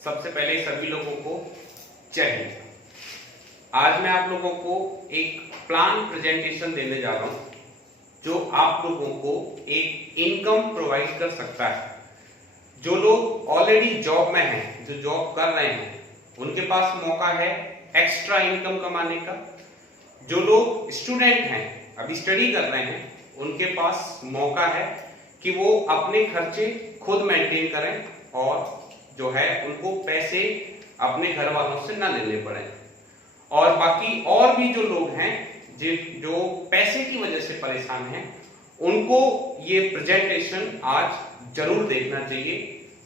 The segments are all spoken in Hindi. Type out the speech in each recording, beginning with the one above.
सबसे पहले सभी लोगों को जय हिंद। आज मैं आप लोगों को एक प्लान प्रेजेंटेशन देने जा रहा हूं जो आप लोगों को एक इनकम प्रोवाइड कर सकता है। जो लोग ऑलरेडी जॉब में हैं, जो जॉब कर रहे हैं, उनके पास मौका है एक्स्ट्रा इनकम कमाने का। जो लोग स्टूडेंट हैं, अभी स्टडी कर रहे हैं, उनके पास मौका है कि वो अपने खर्चे खुद मेंटेन करें और जो है उनको पैसे अपने घर वालों से ना लेने पड़े। और बाकी और भी जो लोग हैं जो पैसे की वजह से परेशान हैं, उनको ये प्रेजेंटेशन आज जरूर देखना चाहिए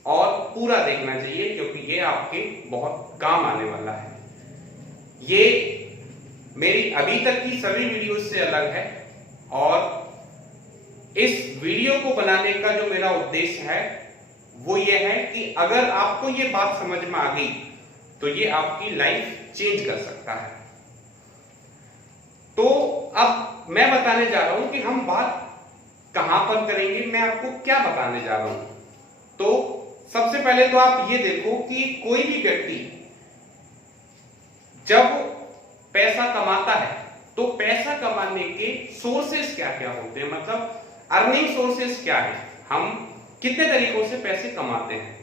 और पूरा देखना चाहिए, क्योंकि ये आपके बहुत काम आने वाला है। ये मेरी अभी तक की सभी वीडियो से अलग है और इस वीडियो को बनाने का जो मेरा उद्देश्य है वो ये है कि अगर आपको ये बात समझ में आ गई तो ये आपकी लाइफ चेंज कर सकता है। तो अब मैं बताने जा रहा हूं कि हम बात कहां पर करेंगे, मैं आपको क्या बताने जा रहा हूं। तो सबसे पहले तो आप ये देखो कि कोई भी व्यक्ति जब पैसा कमाता है तो पैसा कमाने के सोर्सेस क्या क्या होते हैं, मतलब अर्निंग सोर्सेस क्या है, हम कितने तरीकों से पैसे कमाते हैं।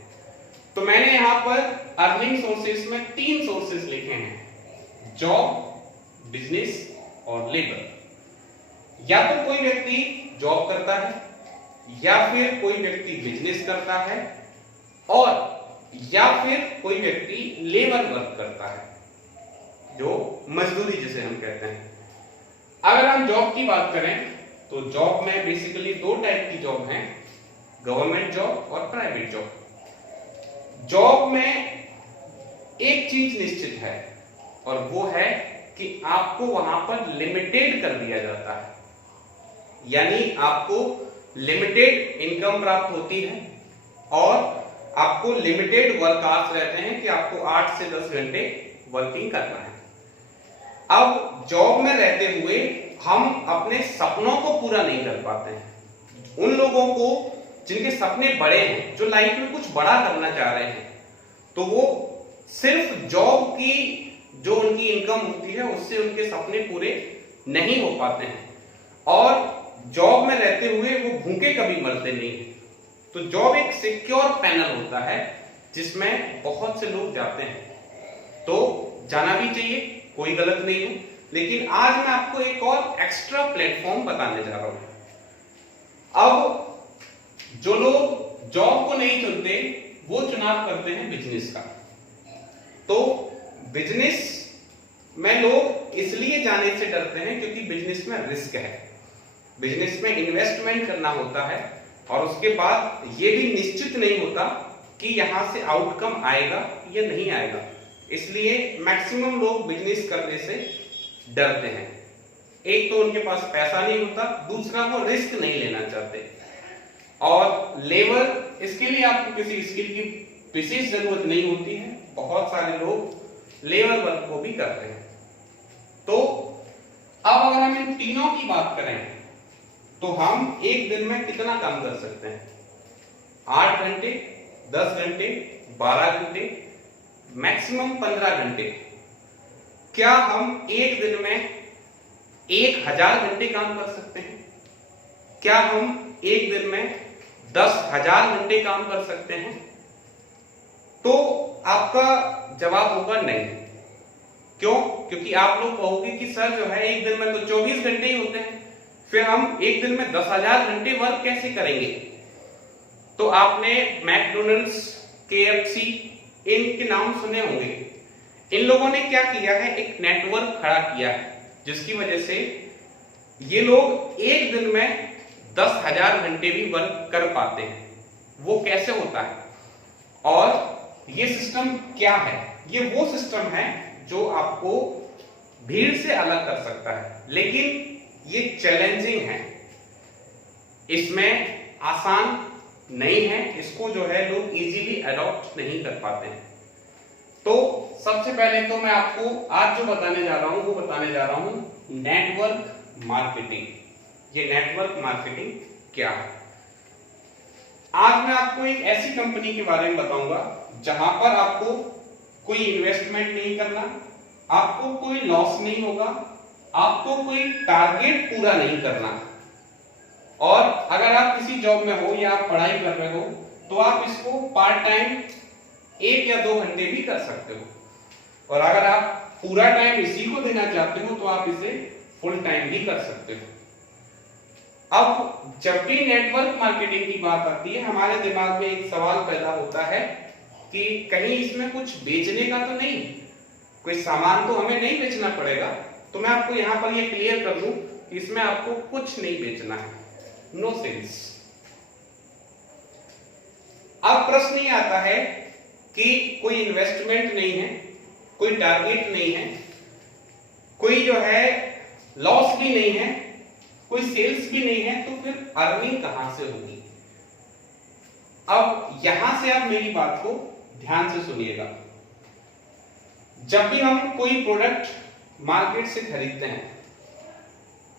तो मैंने यहां पर अर्निंग सोर्सेस में 3 सोर्सेस लिखे हैं: जॉब, बिजनेस और लेबर। या तो कोई व्यक्ति जॉब करता है, या फिर कोई व्यक्ति बिजनेस करता है, और या फिर कोई व्यक्ति लेबर वर्क करता है, जो मजदूरी जिसे हम कहते हैं। अगर हम जॉब की बात करें तो जॉब में बेसिकली 2 टाइप की जॉब हैं, गवर्नमेंट जॉब और प्राइवेट जॉब। जॉब में एक चीज निश्चित है और वो है कि आपको वहां पर लिमिटेड कर दिया जाता है, यानी आपको लिमिटेड इनकम प्राप्त होती है और आपको लिमिटेड वर्क आवर्स रहते हैं कि आपको 8 से 10 घंटे वर्किंग करना है। अब जॉब में रहते हुए हम अपने सपनों को पूरा नहीं कर पाते हैं। उन लोगों को जिनके सपने बड़े हैं, जो लाइफ में कुछ बड़ा करना चाह रहे हैं, तो वो सिर्फ जॉब की जो उनकी इनकम होती है उससे उनके सपने पूरे नहीं हो पाते हैं और जॉब में रहते हुए वो भूखे कभी मरते नहीं हैं। तो जॉब एक सिक्योर पैनल होता है जिसमें बहुत से लोग जाते हैं, तो जाना भी चाहिए, कोई गलत नहीं है। लेकिन आज मैं आपको एक और एक्स्ट्रा प्लेटफॉर्म बताने जा रहा हूं। अब जो लोग जॉब को नहीं चुनते वो चुनाव करते हैं बिजनेस का। तो बिजनेस में लोग इसलिए जाने से डरते हैं क्योंकि बिजनेस में रिस्क है, बिजनेस में इन्वेस्टमेंट करना होता है और उसके बाद ये भी निश्चित नहीं होता कि यहां से आउटकम आएगा या नहीं आएगा। इसलिए मैक्सिमम लोग बिजनेस करने से डरते हैं। एक तो उनके पास पैसा नहीं होता, दूसरा वो रिस्क नहीं लेना चाहते। और लेबर, इसके लिए आपको किसी स्किल की विशेष जरूरत नहीं होती है, बहुत सारे लोग लेबर वर्क को भी करते हैं। तो अब अगर हम इन तीनों की बात करें तो हम एक दिन में कितना काम कर सकते हैं? 8 घंटे, 10 घंटे, 12 घंटे, मैक्सिमम 15 घंटे। क्या हम एक दिन में 1000 घंटे काम कर सकते हैं? क्या हम एक दिन में 10,000 घंटे काम कर सकते हैं? तो आपका जवाब होगा नहीं। क्यों? क्योंकि आप लोग कहोगे कि सर जो है एक दिन में तो 24 घंटे ही होते हैं, फिर हम एक दिन में 10,000 घंटे वर्क कैसे करेंगे? तो आपने मैकडोनल्ड्स, KFC इनके नाम सुने होंगे। इन लोगों ने क्या किया है, एक नेटवर्क खड़ा किया है जिसकी वजह से ये लोग एक दिन में 10,000 घंटे भी वर्क कर पाते हैं। वो कैसे होता है और ये सिस्टम क्या है? ये वो सिस्टम है जो आपको भीड़ से अलग कर सकता है, लेकिन ये चैलेंजिंग है, इसमें आसान नहीं है, इसको जो है लोग इजीली अडॉप्ट नहीं कर पाते हैं। तो सबसे पहले तो मैं आपको आज जो बताने जा रहा हूं वो बताने जा रहा हूं नेटवर्क मार्केटिंग। ये नेटवर्क मार्केटिंग क्या है? आज मैं आपको एक ऐसी कंपनी के बारे में बताऊंगा जहां पर आपको कोई इन्वेस्टमेंट नहीं करना, आपको कोई लॉस नहीं होगा, आपको कोई टारगेट पूरा नहीं करना। और अगर आप किसी जॉब में हो या आप पढ़ाई कर रहे हो तो आप इसको पार्ट टाइम 1 या 2 घंटे भी कर सकते हो, और अगर आप पूरा टाइम इसी को देना चाहते हो तो आप इसे फुल टाइम भी कर सकते हो। अब जब भी नेटवर्क मार्केटिंग की बात आती है, हमारे दिमाग में एक सवाल पैदा होता है कि कहीं इसमें कुछ बेचने का तो नहीं, कोई सामान तो हमें नहीं बेचना पड़ेगा। तो मैं आपको यहां पर ये क्लियर कर दूं, इसमें आपको कुछ नहीं बेचना है, नो सेल्स। अब प्रश्न ये आता है कि कोई इन्वेस्टमेंट नहीं है, कोई टारगेट नहीं है, कोई जो है लॉस भी नहीं है, कोई सेल्स भी नहीं है, तो फिर अर्निंग कहां से होगी? अब यहां से आप मेरी बात को ध्यान से सुनिएगा। जब भी हम कोई प्रोडक्ट मार्केट से खरीदते हैं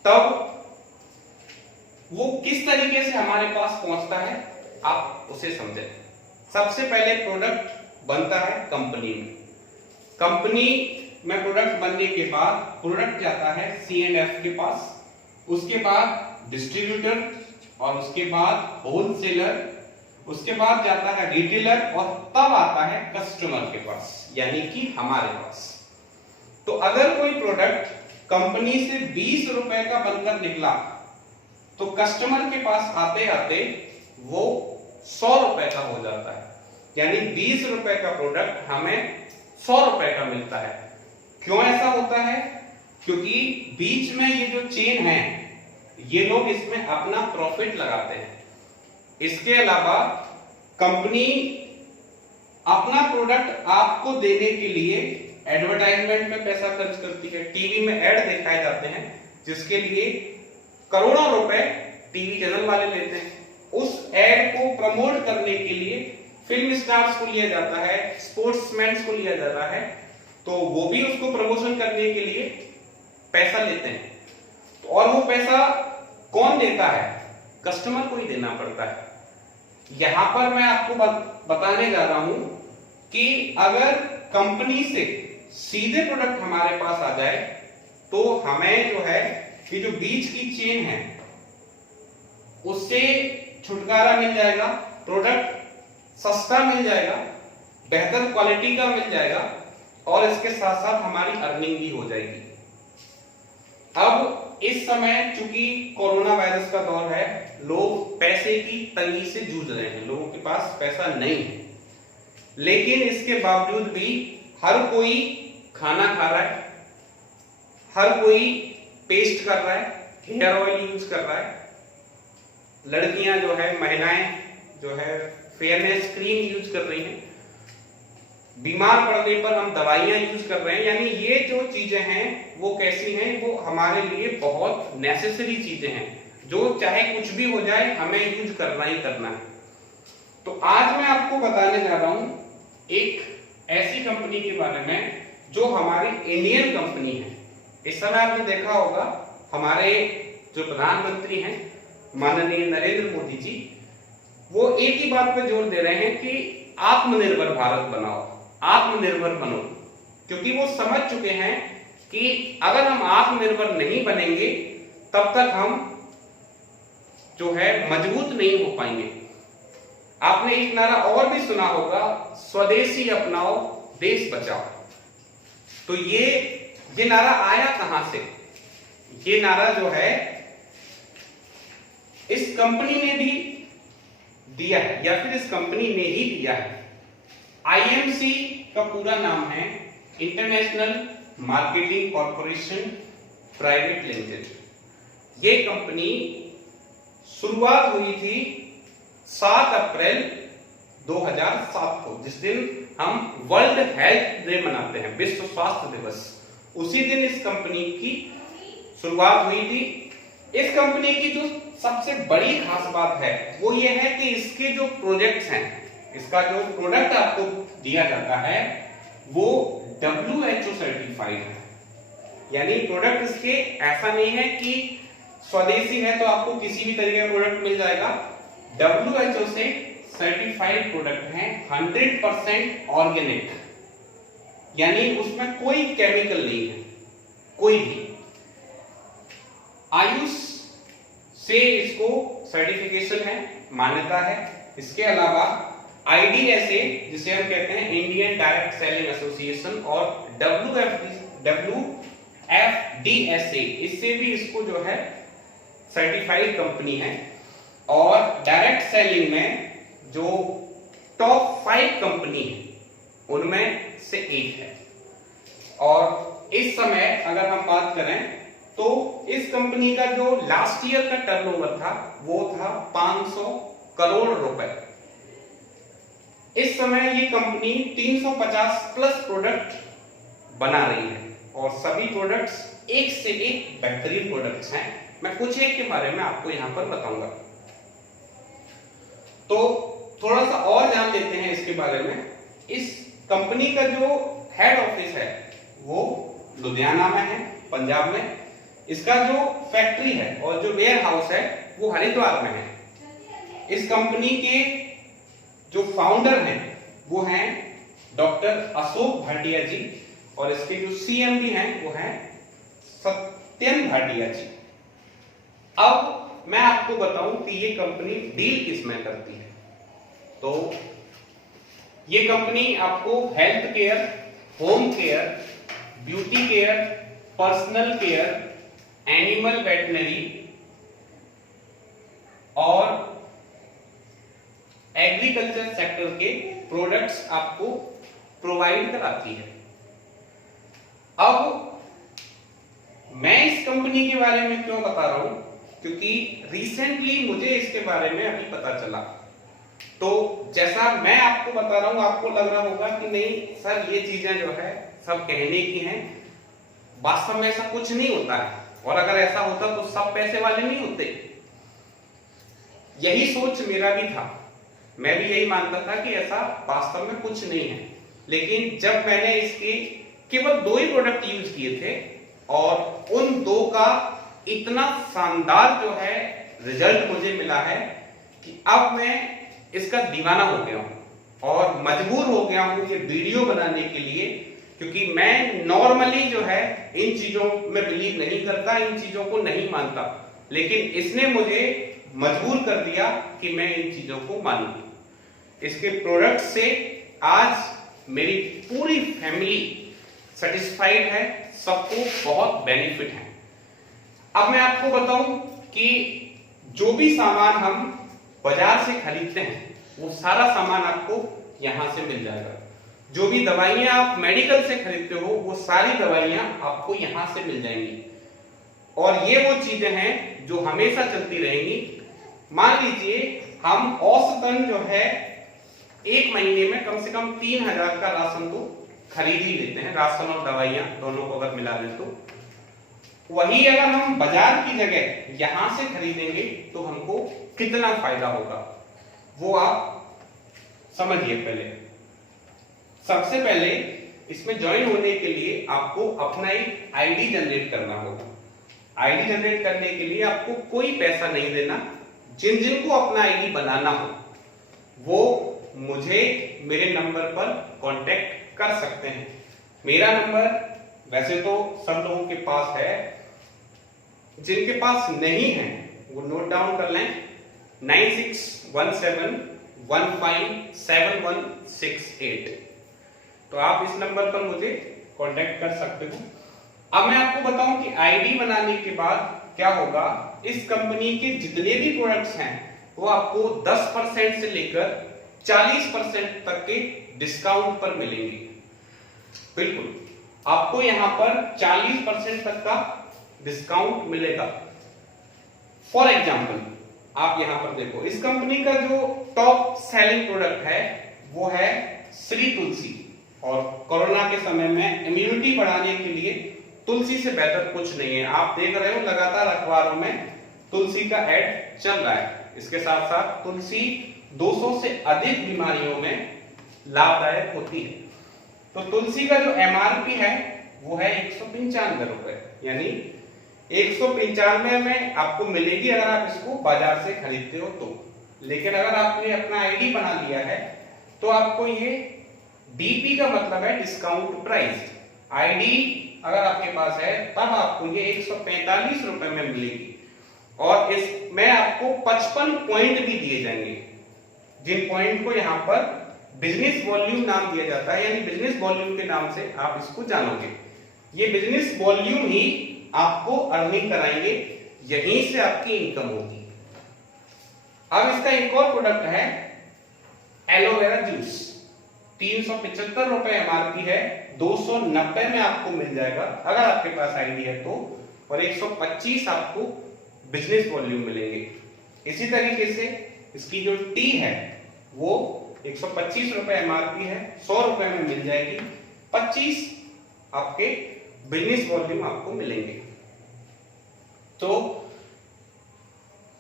तब वो किस तरीके से हमारे पास पहुंचता है, आप उसे समझें। सबसे पहले प्रोडक्ट बनता है कंपनी में, कंपनी में प्रोडक्ट बनने के बाद प्रोडक्ट जाता है C&F के पास, उसके बाद डिस्ट्रीब्यूटर, और उसके बाद होलसेलर, उसके बाद जाता है रिटेलर, और तब आता है कस्टमर के पास, यानी कि हमारे पास। तो अगर कोई प्रोडक्ट कंपनी से 20 रुपए का बनकर निकला तो कस्टमर के पास आते आते वो 100 रुपए का हो जाता है, यानी 20 रुपए का प्रोडक्ट हमें 100 रुपए का मिलता है। क्यों ऐसा होता है? क्योंकि बीच में ये जो चेन है, ये लोग इसमें अपना प्रॉफिट लगाते हैं। इसके अलावा कंपनी अपना प्रोडक्ट आपको देने के लिए एडवर्टाइजमेंट में पैसा खर्च करती है, टीवी में ऐड दिखाए जाते हैं जिसके लिए करोड़ों रुपए टीवी चैनल वाले लेते हैं। उस ऐड को प्रमोट करने के लिए फिल्म स्टार्स को लिया जाता है, स्पोर्ट्समैन को लिया जाता है, तो वो भी उसको प्रमोशन करने के लिए पैसा लेते हैं। और वो पैसा कौन देता है? कस्टमर को ही देना पड़ता है। यहां पर मैं आपको बताने जा रहा हूं कि अगर कंपनी से सीधे प्रोडक्ट हमारे पास आ जाए तो हमें जो है कि जो बीच की चेन है उससे छुटकारा मिल जाएगा, प्रोडक्ट सस्ता मिल जाएगा, बेहतर क्वालिटी का मिल जाएगा, और इसके साथ साथ हमारी अर्निंग भी हो जाएगी। अब इस समय चूंकि कोरोना वायरस का दौर है, लोग पैसे की तंगी से जूझ रहे हैं, लोगों के पास पैसा नहीं है, लेकिन इसके बावजूद भी हर कोई खाना खा रहा है, हर कोई पेस्ट कर रहा है, हेयर ऑयल यूज कर रहा है, लड़कियां जो है, महिलाएं जो है फेयरनेस क्रीम यूज कर रही हैं, बीमार पड़ने पर हम दवाइयां यूज कर रहे हैं। यानी ये जो चीजें हैं वो कैसी हैं? वो हमारे लिए बहुत नेसेसरी चीजें हैं, जो चाहे कुछ भी हो जाए हमें यूज करना ही करना है। तो आज मैं आपको बताने जा रहा हूं एक ऐसी कंपनी के बारे में जो हमारी इंडियन कंपनी है। इस समय आपने देखा होगा हमारे जो प्रधानमंत्री हैं माननीय नरेंद्र मोदी जी, वो एक ही बात पे जोर दे रहे हैं कि आत्मनिर्भर भारत बनाओ, आत्मनिर्भर बनो, क्योंकि वो समझ चुके हैं कि अगर हम आत्मनिर्भर नहीं बनेंगे तब तक हम जो है मजबूत नहीं हो पाएंगे। आपने एक नारा और भी सुना होगा, स्वदेशी अपनाओ देश बचाओ। तो ये नारा आया कहां से? ये नारा जो है इस कंपनी ने भी दिया है, या फिर इस कंपनी ने ही दिया है। IMC का पूरा नाम है international marketing corporation private limited. ये कंपनी शुरुआत हुई थी 7 अप्रैल 2007 को, जिस दिन हम वर्ल्ड हेल्थ डे मनाते हैं, विश्व स्वास्थ्य दिवस, उसी दिन इस कंपनी की शुरुआत हुई थी। इस कंपनी की जो सबसे बड़ी खास बात है वो ये है कि इसके जो प्रोजेक्ट्स हैं, इसका जो प्रोडक्ट आपको दिया जाता है वो WHO सर्टिफाइड है। यानी प्रोडक्ट इसके ऐसा नहीं है कि स्वदेशी है तो आपको किसी भी तरीके का प्रोडक्ट मिल जाएगा, WHO से सर्टिफाइड प्रोडक्ट हैं 100% ऑर्गेनिक, यानी उसमें कोई केमिकल नहीं है, कोई भी। आयुष से इसको सर्टिफिकेशन है, मान्यता है। इसके अलावा IDSA जिसे हम कहते हैं इंडियन डायरेक्ट सेलिंग एसोसिएशन और WFDSA, इससे भी इसको जो है सर्टिफाइड कंपनी है। और डायरेक्ट सेलिंग में जो टॉप 5 कंपनी है उनमें से एक है। और इस समय अगर हम बात करें तो इस कंपनी का जो लास्ट ईयर का टर्नओवर था वो था 500 करोड़ रुपए। इस समय ये कंपनी 350 प्लस प्रोडक्ट बना रही है और सभी प्रोडक्ट्स एक से एक बेहतरीन प्रोडक्ट्स हैं। मैं कुछ एक के बारे में आपको यहां पर बताऊंगा। तो थोड़ा सा और जान लेते हैं इसके बारे में। इस कंपनी का जो हेड ऑफिस है वो लुधियाना में है, पंजाब में। इसका जो फैक्ट्री है और जो वेयर हाउस है वो हरिद्वार में है। इस कंपनी के जो फाउंडर हैं वो हैं डॉक्टर अशोक भाटिया जी और इसके जो CMD हैं वो हैं सत्यन भाटिया जी। अब मैं आपको बताऊं कि ये कंपनी डील किसमें करती है। तो ये कंपनी आपको health care, home care, beauty care, personal care, animal veterinary और एग्रीकल्चर सेक्टर के प्रोडक्ट्स आपको प्रोवाइड कराती है। अब मैं इस कंपनी के बारे में क्यों बता रहा हूं, क्योंकि रिसेंटली मुझे इसके बारे में अभी पता चला। तो जैसा मैं आपको बता रहा हूं आपको लग रहा होगा कि नहीं सर ये चीजें जो है सब कहने की हैं, वास्तव में ऐसा कुछ नहीं होता है। और अगर ऐसा होता तो सब पैसे वाले नहीं होते। यही सोच मेरा भी था, मैं भी यही मानता था कि ऐसा वास्तव में कुछ नहीं है। लेकिन जब मैंने इसके केवल 2 ही प्रोडक्ट यूज किए थे और उन 2 का इतना शानदार जो है रिजल्ट मुझे मिला है कि अब मैं इसका दीवाना हो गया हूं और मजबूर हो गया हूं ये वीडियो बनाने के लिए, क्योंकि मैं नॉर्मली जो है इन चीजों में बिलीव नहीं करता, इन चीजों को नहीं मानता। लेकिन इसने मुझे मजबूर कर दिया कि मैं इन चीजों को मानूं। इसके प्रोडक्ट से आज मेरी पूरी फैमिली सेटिस्फाइड है, सबको बहुत बेनिफिट है। अब मैं आपको बताऊं कि जो भी सामान हम बाजार से खरीदते हैं वो सारा सामान आपको यहां से मिल जाएगा। जो भी दवाइयां आप मेडिकल से खरीदते हो वो सारी दवाइयां आपको यहां से मिल जाएंगी। और ये वो चीजें हैं जो हमेशा चलती रहेंगी। मान लीजिए हम औसतन जो है 1 महीने में कम से कम 3000 का राशन तो खरीद ही लेते हैं, राशन और दवाइयां दोनों को अगर मिला लें तो। वही अगर हम बाजार की जगह यहां से खरीदेंगे तो हमको कितना फायदा होगा वो आप समझिए। पहले सबसे पहले इसमें ज्वाइन होने के लिए आपको अपना एक आईडी जनरेट करना होगा। आईडी जनरेट करने के लिए आपको कोई पैसा नहीं देना। जिनको अपना आईडी बनाना हो वो मुझे मेरे नंबर पर कांटेक्ट कर सकते हैं। मेरा नंबर वैसे तो सब लोगों के पास है, जिनके पास नहीं है वो नोट डाउन कर लें, 9617157168। तो आप इस नंबर पर मुझे कांटेक्ट कर सकते हो। अब मैं आपको बताऊं कि आईडी बनाने के बाद क्या होगा। इस कंपनी के जितने भी प्रोडक्ट्स हैं वो आपको 10% से लेकर 40% तक के डिस्काउंट पर मिलेंगे। बिल्कुल आपको यहां पर 40% तक का डिस्काउंट मिलेगा। फॉर एग्जाम्पल आप यहां पर देखो, इस कंपनी का जो टॉप सेलिंग प्रोडक्ट है वो है श्री तुलसी। और कोरोना के समय में इम्यूनिटी बढ़ाने के लिए तुलसी से बेहतर कुछ नहीं है। आप देख रहे हो लगातार अखबारों में तुलसी का ऐड चल रहा है। इसके साथ साथ तुलसी 200 से अधिक बीमारियों में लाभदायक होती है। तो तुलसी का जो MRP है वो है 195 रुपए, यानी 195 में आपको मिलेगी अगर आप इसको बाजार से खरीदते हो तो। लेकिन अगर आपने अपना आईडी बना लिया है तो आपको ये डीपी का मतलब है डिस्काउंट प्राइस। आईडी अगर आपके पास है तब आपको ये 145 रुपए में मिलेगी और इसमें आपको 55 पॉइंट भी दिए जाएंगे, जिन पॉइंट को यहाँ पर बिजनेस वॉल्यूम नाम दिया जाता है, यानी बिजनेस वॉल्यूम के नाम से आप इसको जानोगे। ये बिजनेस वॉल्यूम ही आपको अर्निंग कराएंगे, यहीं से आपकी इनकम होगी। अब इसका एक और प्रोडक्ट है एलोवेरा जूस। 375 रुपए एमआरपी है, 290 में आपको मिल जाएगा अगर आपके पास आईडी है तो, और 125 आपको बिजनेस वॉल्यूम मिलेंगे। इसी तरीके से इसकी जो टी है वो 125 रुपए एमआरपी है, 100 रुपए में मिल जाएगी, 25 आपके बिजनेस वॉल्यूम आपको मिलेंगे। तो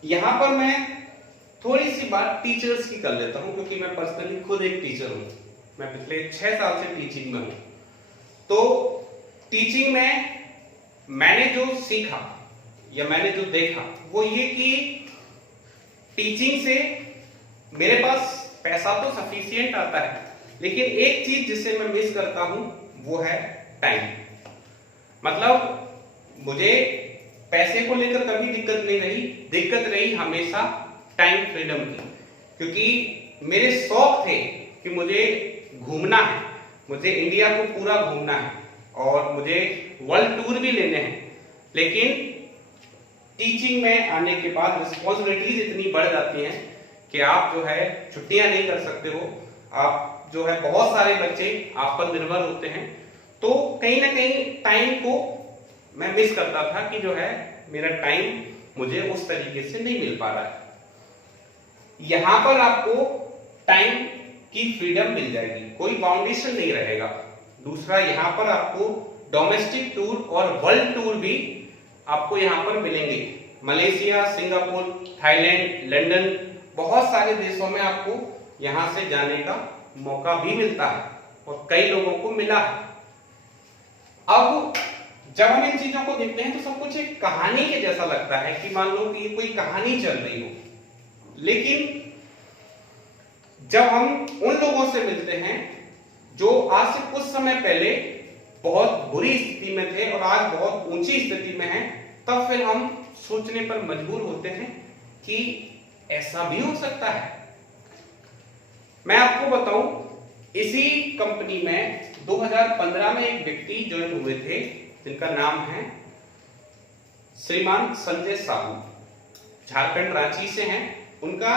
यहां पर मैं थोड़ी सी बात टीचर्स की कर लेता हूं, क्योंकि मैं पर्सनली खुद एक टीचर हूं। मैं पिछले 6 साल से टीचिंग में हूं। तो टीचिंग में मैंने जो सीखा या मैंने जो देखा वो ये कि टीचिंग से मेरे पास पैसा तो सफिशिएंट आता है, लेकिन एक चीज जिसे मैं मिस करता हूं वो है टाइम। मतलब मुझे पैसे को लेकर कभी दिक्कत नहीं रही, दिक्कत रही हमेशा टाइम फ्रीडम की, क्योंकि मेरे शौक थे कि मुझे घूमना है, मुझे इंडिया को पूरा घूमना है और मुझे वर्ल्ड टूर भी लेने हैं। लेकिन टीचिंग में आने के बाद रिस्पॉन्सिबिलिटीज इतनी बढ़ जाती हैं कि आप जो है छुट्टियां नहीं कर सकते हो, आप जो है बहुत सारे बच्चे आप पर निर्भर होते हैं, तो कहीं ना कहीं टाइम को मैं मिस करता था कि जो है मेरा टाइम मुझे उस तरीके से नहीं मिल पा रहा है। यहां पर आपको टाइम की फ्रीडम मिल जाएगी, कोई बाउंडेशन नहीं रहेगा। दूसरा, यहां पर आपको डोमेस्टिक टूर और वर्ल्ड टूर भी आपको यहां पर मिलेंगे। मलेशिया, सिंगापुर, थाईलैंड, लंदन, बहुत सारे देशों में आपको यहां से जाने का मौका भी मिलता है और कई लोगों को मिला है। अब जब हम इन चीजों को देखते हैं तो सब कुछ एक कहानी के जैसा लगता है कि मान लो कि कोई कहानी चल रही हो, लेकिन जब हम उन लोगों से मिलते हैं जो आज से कुछ समय पहले बहुत बुरी स्थिति में थे और आज बहुत ऊंची स्थिति में हैं, तब फिर हम सोचने पर मजबूर होते हैं कि ऐसा भी हो सकता है। मैं आपको बताऊं, इसी कंपनी में 2015 में एक व्यक्ति ज्वाइन हुए थे जिनका नाम है श्रीमान संजय साहू, झारखंड रांची से हैं। उनका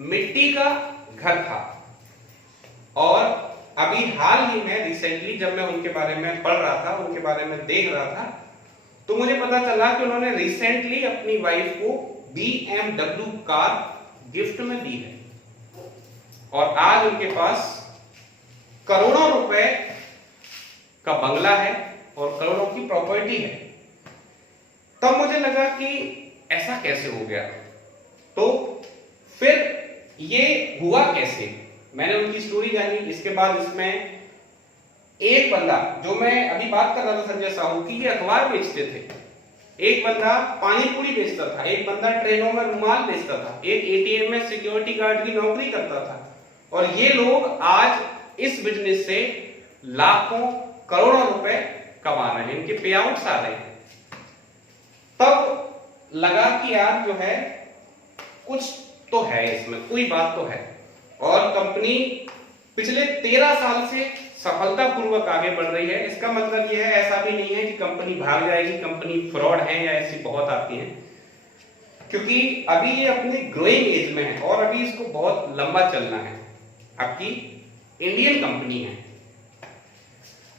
मिट्टी का घर था और अभी हाल ही में रिसेंटली जब मैं उनके बारे में पढ़ रहा था, उनके बारे में देख रहा था, तो मुझे पता चला कि उन्होंने रिसेंटली अपनी वाइफ को BMW कार गिफ्ट में दी है और आज उनके पास करोड़ों रुपए का बंगला है और करोड़ों की प्रॉपर्टी है। तब मुझे लगा कि ऐसा कैसे हो गया, तो फिर ये हुआ कैसे, मैंने उनकी स्टोरी जानी। इसके बाद इसमें एक बंदा, जो मैं अभी बात कर रहा था संजय साहू की, ये अखबार बेचते थे, एक बंदा पानी पूरी बेचता था, एक बंदा ट्रेनों में रुमाल बेचता था, एक ATM में सिक्योरिटी गार्ड की नौकरी करता था, और ये लोग आज इस बिजनेस से लाखों करोड़ों रुपए कमा रहे हैं, इनके पे आउट्स आ रहे हैं। तब लगा कि यार जो है कुछ तो है इसमें, कोई बात तो है। और कंपनी पिछले 13 साल से सफलतापूर्वक आगे बढ़ रही है। इसका मतलब यह है, ऐसा भी नहीं है कि कंपनी भाग जाएगी, कंपनी फ्रॉड है या ऐसी बहुत आती हैं, क्योंकि अभी ये अपनी ग्रोइंग एज में है और अभी इसको बहुत लंबा चलना है। आपकी इंडियन कंपनी है।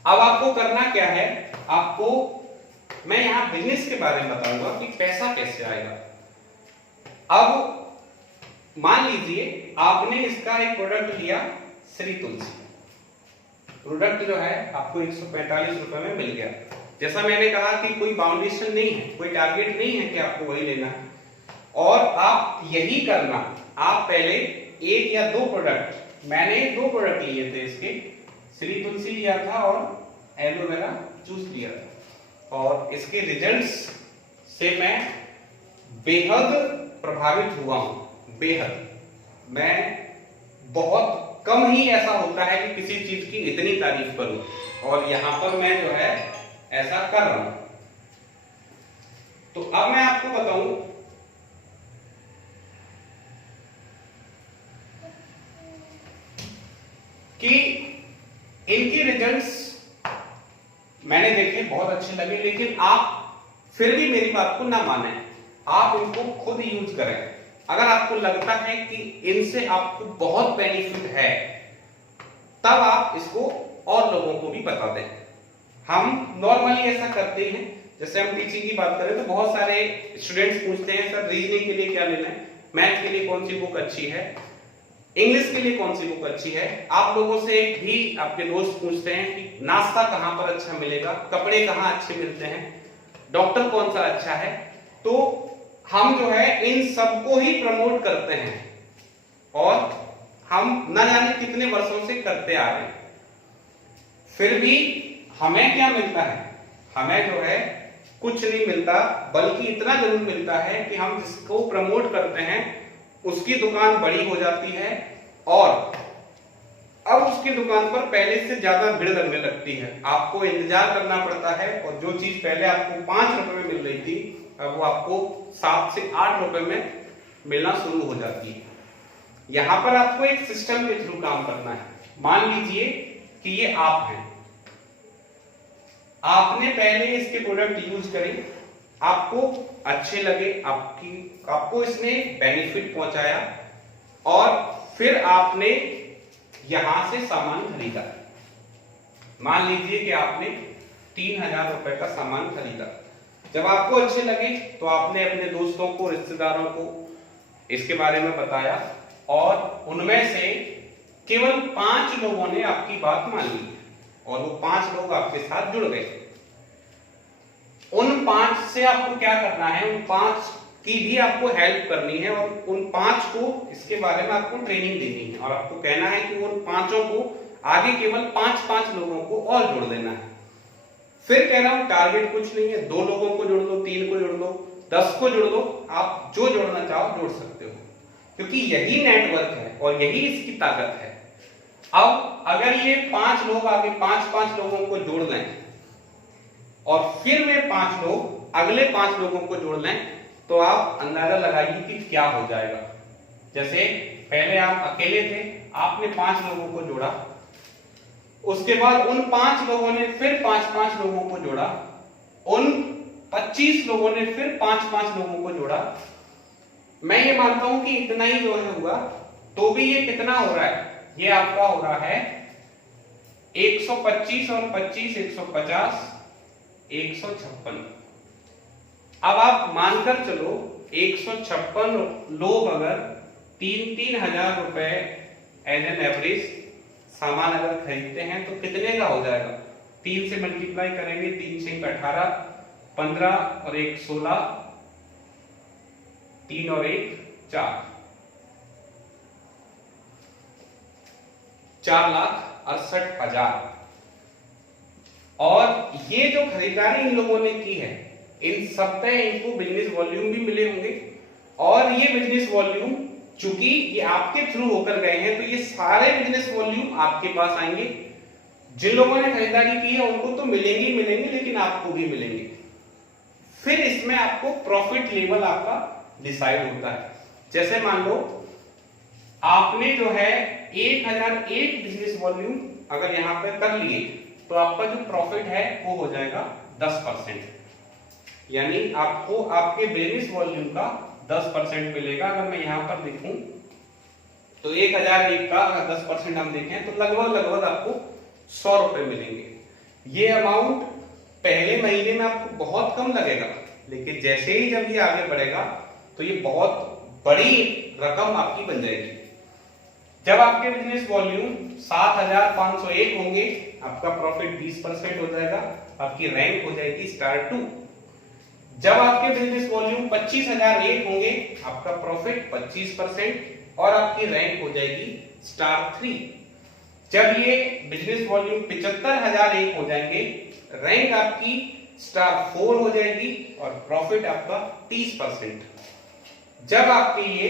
अब आपको करना क्या है, आपको मैं यहां बिजनेस के बारे में बताऊंगा कि पैसा कैसे आएगा। अब मान लीजिए आपने इसका एक प्रोडक्ट लिया, श्री तुलसी प्रोडक्ट जो है आपको 145 रुपए में मिल गया। जैसा मैंने कहा कि कोई बाउंडेशन नहीं है, कोई टारगेट नहीं है कि आपको वही लेना है, और आप यही करना। आप पहले एक या दो प्रोडक्ट, मैंने 2 प्रोडक्ट लिए थे इसके, श्री तुलसी लिया था और एलोवेरा जूस लिया था, और इसके रिजल्ट्स से मैं बेहद प्रभावित हुआ हूं, बेहद। मैं बहुत कम ही ऐसा होता है कि किसी चीज की इतनी तारीफ करूं, और यहां पर मैं जो है ऐसा कर रहा हूं। तो अब मैं आपको बताऊं कि इनके रिजल्ट्स मैंने देखे, बहुत अच्छे लगे, लेकिन आप फिर भी मेरी बात को ना माने, आप इनको खुद यूज करें। अगर आपको लगता है कि इनसे आपको बहुत बेनिफिट है, तब आप इसको और लोगों को भी बता दें। हम नॉर्मली ऐसा करते हैं, जैसे हम टीचिंग की बात करें तो बहुत सारे स्टूडेंट्स पूछते हैं सर रीजनिंग के लिए क्या लेना है, मैथ के लिए कौन सी बुक अच्छी है, इंग्लिश के लिए कौन सी बुक अच्छी है। आप लोगों से भी आपके दोस्त पूछते हैं कि नाश्ता कहां पर अच्छा मिलेगा, कपड़े कहां अच्छे मिलते हैं, डॉक्टर कौन सा अच्छा है। तो हम जो है इन सबको ही प्रमोट करते हैं, और हम न जाने कितने वर्षों से करते आ रहे हैं। फिर भी हमें क्या मिलता है, हमें जो है कुछ नहीं मिलता, बल्कि इतना जरूर मिलता है कि हम जिसको प्रमोट करते हैं उसकी दुकान बड़ी हो जाती है, और अब उसकी दुकान पर पहले से ज्यादा भीड़ लगने लगती है। आपको इंतजार करना पड़ता है, और जो चीज पहले आपको 5 रुपए में मिल रही थी, अब वो आपको 7 से 8 रुपए में मिलना शुरू हो जाती है। यहां पर आपको एक सिस्टम के थ्रू काम करना है। मान लीजिए कि ये आप हैं, आपने पहले इसके प्रोडक्ट यूज करे, आपको अच्छे लगे, आपको इसने बेनिफिट पहुंचाया, और फिर आपने यहां से सामान खरीदा। मान लीजिए कि आपने 3000 रुपए का सामान खरीदा। जब आपको अच्छे लगे तो आपने अपने दोस्तों को, रिश्तेदारों को इसके बारे में बताया, और उनमें से केवल 5 लोगों ने आपकी बात मान ली, और वो 5 लोग आपके साथ जुड़ गए। उन 5 से आपको क्या करना है, उन 5 की भी आपको हेल्प करनी है, और उन 5 को इसके बारे में आपको ट्रेनिंग देनी है, और आपको कहना है कि उन 5 को आगे केवल 5-5 लोगों को और जोड़ देना है। फिर कह रहा हूं टारगेट कुछ नहीं है, 2 लोगों को जोड़ दो, 3 को जोड़ दो, 10 को जोड़ दो, आप जो जोड़ना चाहो जोड़ सकते हो, क्योंकि यही नेटवर्क है और यही इसकी ताकत है। अब अगर ये 5 लोग आगे 5-5 लोगों को जोड़ लें, और फिर वे 5 लोग अगले 5 लोगों को जोड़ लें, तो आप अंदाजा लगाइए कि क्या हो जाएगा। जैसे पहले आप अकेले थे, आपने 5 लोगों को जोड़ा, उसके बाद उन 5 लोगों ने फिर 5-5 लोगों को जोड़ा, उन 25 लोगों ने फिर 5-5 लोगों को जोड़ा। मैं ये मानता हूं कि इतना ही जो है हुआ, तो भी ये कितना हो रहा है, ये आपका हो रहा है 125 और 25 150 156। अब आप मानकर चलो 156 लोग अगर 3-3 हजार रुपए एज एन एवरेज सामान अगर खरीदते हैं तो कितने का हो जाएगा। 3 से मल्टीप्लाई करेंगे, 3 से 18, 15 और 1 16, 3 और 1 4, 4,68,000। और ये जो खरीदारी इन लोगों ने की है, इन सब पे इनको बिजनेस वॉल्यूम भी मिले होंगे, और ये बिजनेस वॉल्यूम चूंकि ये आपके थ्रू होकर गए हैं, तो ये सारे बिजनेस वॉल्यूम आपके पास आएंगे। जिन लोगों ने खरीदारी की है उनको तो मिलेंगे ही मिलेंगे, लेकिन आपको भी मिलेंगे। फिर इसमें आपको प्रॉफिट लेवल आपका डिसाइड होता है। जैसे मान लो आपने जो है 1001 बिजनेस वॉल्यूम अगर यहां पर कर लिए, तो आपका जो प्रॉफिट है वो हो जाएगा 10%, यानी आपको आपके बिजनेस वॉल्यूम का 10% मिलेगा। अगर मैं यहां पर देखूं तो 1001 का अगर 10% हम देखें तो लगभग आपको 100 रुपए मिलेंगे। ये अमाउंट पहले महीने में आपको बहुत कम लगेगा, लेकिन जैसे ही जब ये आगे बढ़ेगा तो ये बहुत बड़ी रकम आपकी बन जाएगी। जब आपके बिजनेस वॉल्यूम 7,501 होंगे, आपका प्रॉफिट 20% हो जाएगा, आपकी रैंक हो जाएगी स्टार 2। जब आपके बिजनेस वॉल्यूम 25,001 होंगे, आपका प्रॉफिट 25% और आपकी रैंक हो जाएगी स्टार 3। जब ये बिजनेस वॉल्यूम 75,001 हो जाएंगे, रैंक आपकी स्टार 4 हो जाएगी और प्रॉफिट आपका 30%। जब आपके ये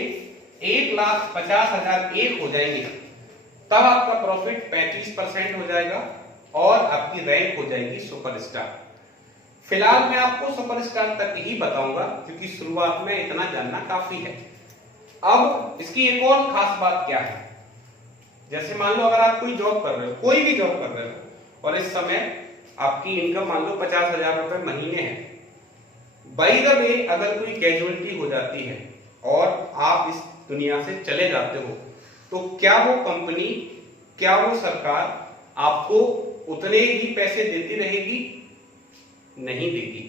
1,50,000 एक हो जाएंगे, तब आपका प्रॉफिट 35% हो जाएगा और आपकी रैंक हो जाएगी सुपरस्टार। फिलहाल मैं आपको सुपरस्टार तक ही बताऊंगा क्योंकि शुरुआत में इतना जानना काफी है। अब इसकी एक और खास बात क्या है, जैसे मान लो अगर आप कोई जॉब कर रहे हो, कोई भी जॉब कर रहे हो और इस समय आपकी इनकम मान लो 50,000 रुपए महीने है, बाय द वे अगर कोई कैजुअलिटी हो जाती है और आप इस दुनिया से चले जाते हो, तो क्या वो कंपनी, क्या वो सरकार आपको उतने ही पैसे देती रहेगी? नहीं देगी।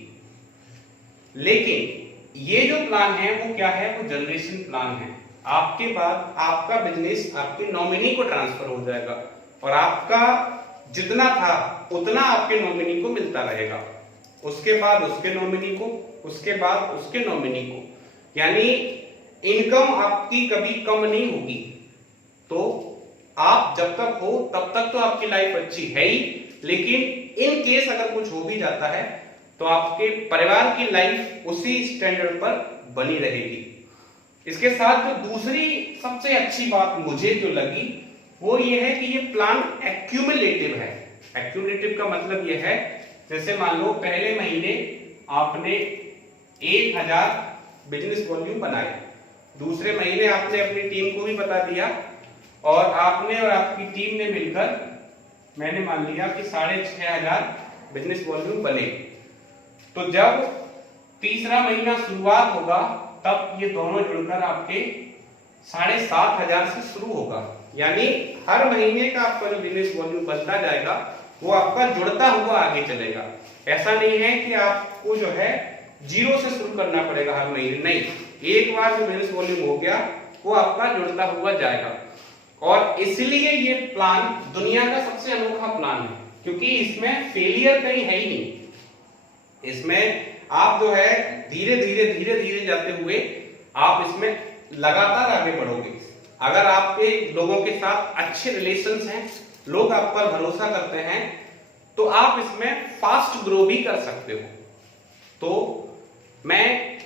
लेकिन ये जो प्लान है वो क्या है, वो जनरेशन प्लान है। आपके बाद आपका बिजनेस आपके नॉमिनी को ट्रांसफर हो जाएगा और आपका जितना था उतना आपके नॉमिनी को मिलता रहेगा, उसके बाद उसके नॉमिनी को, उसके बाद उसके नॉमिनी को, यानी इनकम आपकी कभी कम नहीं होगी। तो आप जब तक हो तब तक तो आपकी लाइफ अच्छी है ही, लेकिन इन केस अगर कुछ हो भी जाता है तो आपके परिवार की लाइफ उसी स्टैंडर्ड पर बनी रहेगी। इसके साथ जो दूसरी सबसे अच्छी बात मुझे जो लगी वो ये है कि ये प्लान एक्यूमुलेटिव है। एक्यूमुलेटिव का मतलब ये है, जैसे मान लो पहले महीने आपने 1,000 बिजनेस वॉल्यूम बनाए, दूसरे महीने आपने अपनी टीम को भी बता दिया और आपने और आपकी टीम ने मिलकर, मैंने मान लिया कि 6,500 बिजनेस वॉल्यूम बने। तो जब तीसरा महीना शुरुआत होगा तब ये दोनों जुड़कर आपके 7,500 से शुरू होगा, यानी हर महीने का आपका जो बिजनेस वॉल्यूम बनता जाएगा वो आपका जुड़ता हुआ आगे चलेगा। ऐसा नहीं है कि आपको जो है जीरो से शुरू करना पड़ेगा हर महीने, नहीं, एक बार जो बिजनेस वॉल्यूम हो गया वो आपका जुड़ता हुआ जाएगा। और इसलिए ये प्लान दुनिया का सबसे अनोखा प्लान है, क्योंकि इसमें फेलियर कहीं है ही नहीं। इसमें आप जो है धीरे धीरे धीरे धीरे जाते हुए आप इसमें लगातार आगे बढ़ोगे। अगर आपके लोगों के साथ अच्छे रिलेशंस हैं, लोग आप पर भरोसा करते हैं, तो आप इसमें फास्ट ग्रो भी कर सकते हो। तो मैं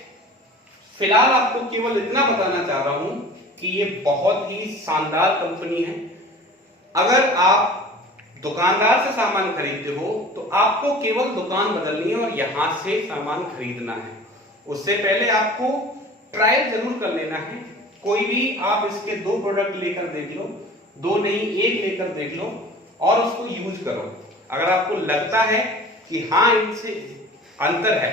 फिलहाल आपको केवल इतना बताना चाह रहा हूं कि ये बहुत ही शानदार कंपनी है। अगर आप दुकानदार से सामान खरीदते हो तो आपको केवल दुकान बदलनी है और यहां से सामान खरीदना है। उससे पहले आपको ट्रायल जरूर कर लेना है। कोई भी आप इसके 2 प्रोडक्ट लेकर देख लो, 2 नहीं 1 लेकर देख लो और उसको यूज करो। अगर आपको लगता है कि हाँ इनसे अंतर है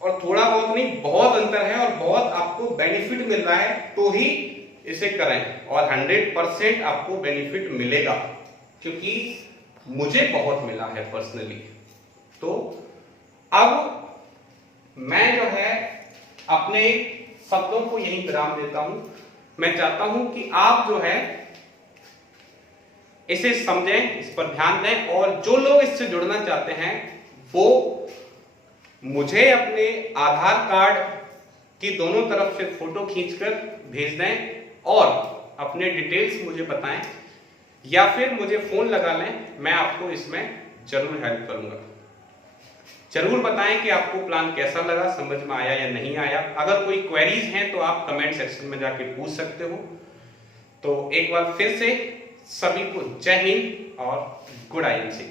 और थोड़ा बहुत नहीं बहुत अंतर है और बहुत आपको बेनिफिट मिल रहा है, तो ही इसे करें और 100% आपको बेनिफिट मिलेगा, क्योंकि मुझे बहुत मिला है पर्सनली। तो अब मैं जो है अपने शब्दों को यहीं विराम देता हूं। मैं चाहता हूं कि आप जो है इसे समझें, इस पर ध्यान दें और जो लोग इससे जुड़ना चाहते हैं वो मुझे अपने आधार कार्ड की दोनों तरफ से फोटो खींचकर भेज दें और अपने डिटेल्स मुझे बताएं या फिर मुझे फोन लगा लें, मैं आपको इसमें जरूर हेल्प करूंगा। जरूर बताएं कि आपको प्लान कैसा लगा, समझ में आया या नहीं आया। अगर कोई क्वेरीज हैं तो आप कमेंट सेक्शन में जाके पूछ सकते हो। तो एक बार फिर से सभी को जय हिंद और गुड IMC।